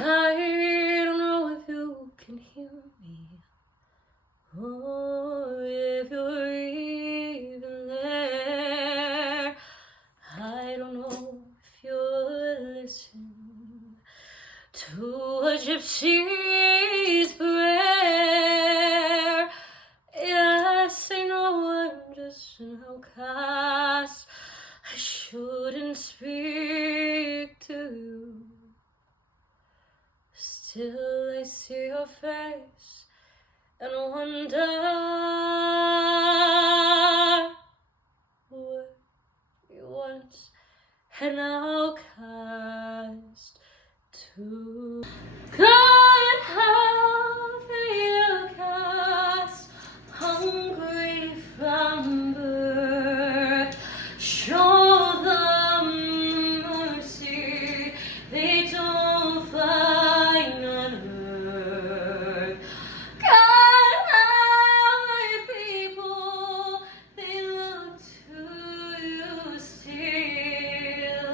I don't know if you can hear me, or if you're even there. I don't know if you're listening to a gypsy's prayer. Yes, I know I'm just an outcast. I shouldn't speak to you. Still I see your face and wonder were you once an outcast too. God help the outcast, hungry from birth. Show them mercy they don't find on earth. God help the people, they look to you still.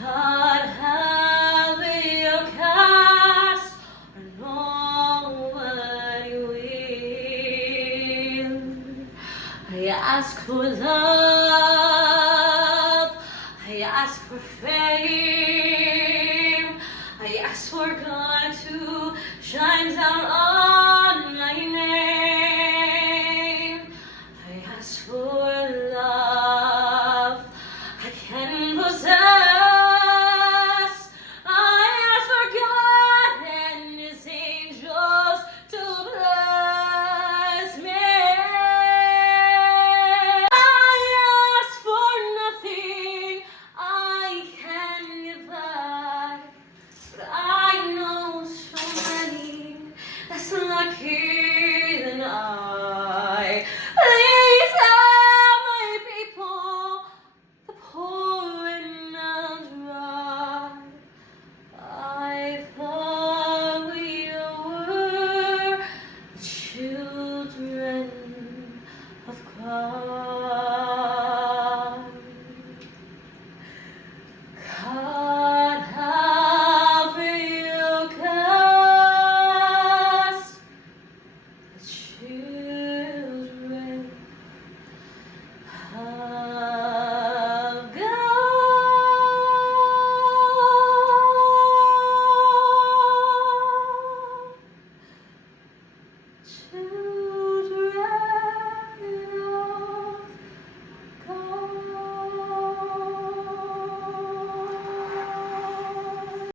God help the outcast, or nobody will. I ask for love, I ask for fame, I ask for God to shine down on my name. I ask for love I can possess. I ask for God and His angels to bless me. I ask for nothing I can give back, but I know so many that's lucky.